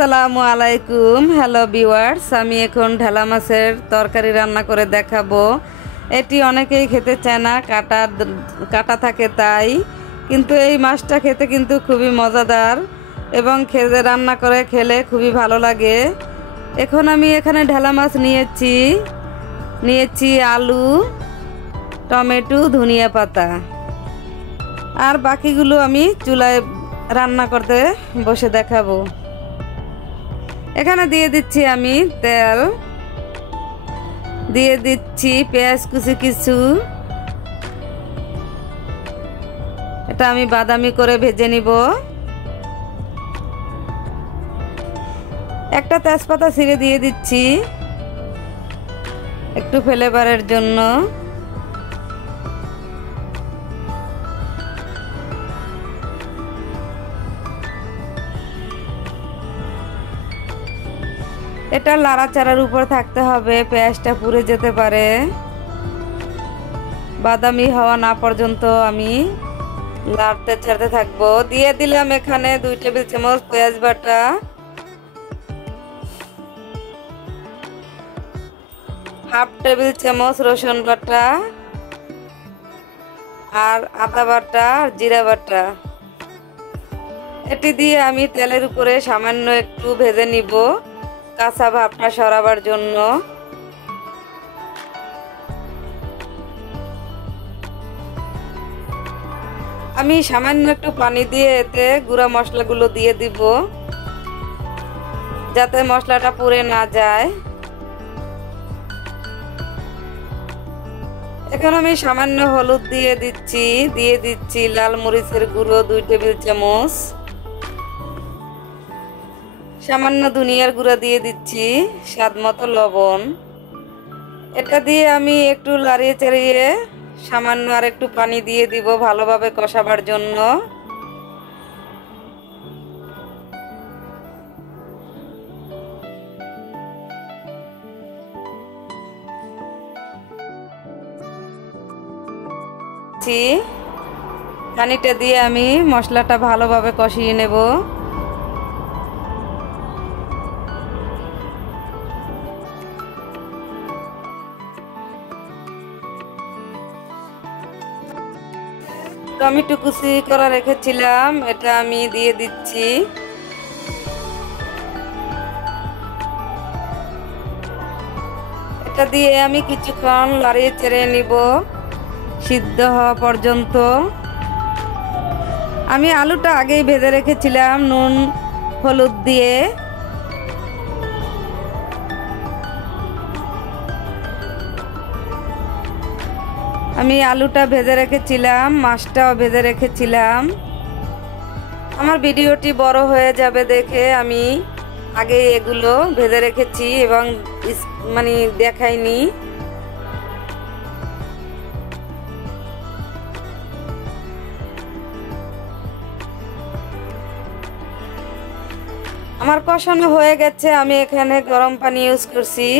আসসালামু আলাইকুম। Hello viewers, আমি এখন ঢেলা মাছের তরকারি রান্না করে দেখাবো। এটি অনেকেই খেতে চায় না, কাটা থাকে তাই, কিন্তু এই মাছটা খেতে কিন্তু খুবই মজাদার এবং খেতে রান্না করে খেলে খুবই ভালো লাগে। এখন আমি এখানে ঢেলা মাছ নিয়েছি আলু, টমেটো, ধনিয়া পাতা, আর বাকিগুলো আমি চুলায় রান্না করতে বসে দেখাবো। এখানে দিয়ে দিচ্ছি আমি তেল, দিয়ে দিচ্ছি পেঁয়াজ কুচি কিছু, এটা আমি বাদামি করে ভেজে নিব। একটা তেজপাতা ছিঁড়ে দিয়ে দিচ্ছি একটু ফ্লেভারের জন্য। এটা লাড়াচাড়ার উপর থাকতে হবে, পেঁয়াজটা পুড়ে যেতে পারে। বাদামি হওয়া না পর্যন্ত আমি লাড়তে ছাড়তে থাকবো। দিয়ে দিলাম এখানে 2 টেবিল চামচ পেঁয়াজ বাটা, হাফ টেবিল চামচ রসুন বাটা, আর আদা বাটা আর জিরা বাটা। এটি দিয়ে আমি তেলের উপরে সামান্য একটু ভেজে নিব কাঁচা ভাবটা সরাবার জন্য। আমি সামান্য একটু পানি দিয়ে এতে গুঁড়া মশলাগুলো দিয়ে দিব যাতে মশলাটা পুড়ে না যায়। এখন আমি সামান্য হলুদ দিয়ে দিচ্ছি লাল মরিচের গুঁড়ো 2 টেবিল চামচ, সামান্য ধনিয়ার গুঁড়া দিয়ে দিচ্ছি, স্বাদ মতো লবণ। এটা দিয়ে আমি একটু লাড়িয়ে চাড়িয়ে সামান্য আর একটু পানি দিয়ে দিব ভালোভাবে কষাবার জন্য। পানিটা দিয়ে আমি মশলাটা ভালোভাবে কষিয়ে নেব। টমেটো কুচি করা রেখেছিলাম, এটা আমি দিয়ে দিচ্ছি। এটা দিয়ে আমি কিছুক্ষণ লাড়িয়ে চেড়ে নিব সিদ্ধ হওয়া পর্যন্ত। আমি আলুটা আগেই ভেজে রেখেছিলাম নুন হলুদ দিয়ে। আমি আলুটা ভেজে রেখেছিলাম, মাছটাও ভেজে রেখেছিলাম। আমার ভিডিওটি বড় হয়ে যাবে দেখে আমি আগে এগুলো ভেজে রেখেছি এবং দেখাইনি। আমার কষানো হয়ে গেছে, আমি এখানে গরম পানি ইউজ করছি।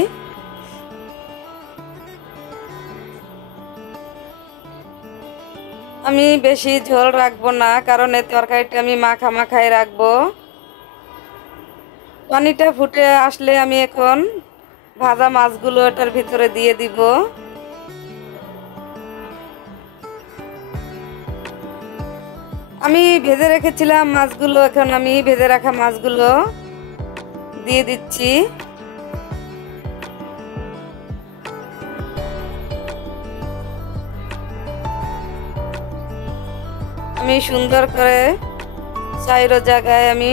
আমি বেশি ঝোল রাখবো না, কারণ এই তরকারিটা আমি মাখাই রাখবো। পানিটা ফুটে আসলে আমি এখন ভাজা মাছগুলো এটার ভিতরে দিয়ে দিব। আমি ভেজে রেখেছিলাম মাছগুলো, এখন আমি ভেজে রাখা মাছগুলো দিয়ে দিচ্ছি। আমি সুন্দর করে চাইরো জায়গায় আমি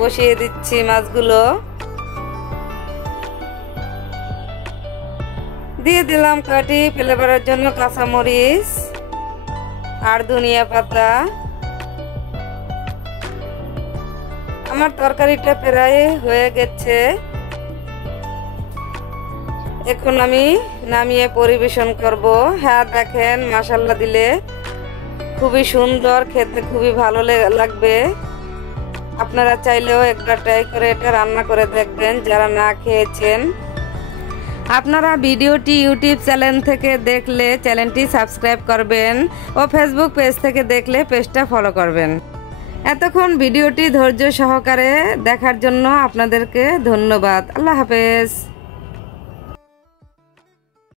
বসিয়ে দিচ্ছি মাছগুলো। দিয়ে দিলাম কয়টি ফ্লেভারের জন্য কাঁচামরিচ আর ধনিয়া পাতা। আমার তরকারিটা প্রায় হয়ে গেছে, এখন আমি নামিয়ে পরিবেশন করব। হ্যাঁ দেখেন, মাশাআল্লাহ দিলে খুবই সুন্দর, খেতে খুবই ভালো লাগবে। আপনারা চাইলেও একবার ট্রাই করে এটা রান্না করে দেখবেন যারা না খেয়েছেন। আপনারা ভিডিওটি ইউটিউব চ্যানেল থেকে দেখলে চ্যানেলটি সাবস্ক্রাইব করবেন ও ফেসবুক পেজ থেকে দেখলে পেজটা ফলো করবেন। এতক্ষণ ভিডিওটি ধৈর্য সহকারে দেখার জন্য আপনাদেরকে ধন্যবাদ। আল্লাহ হাফেজ।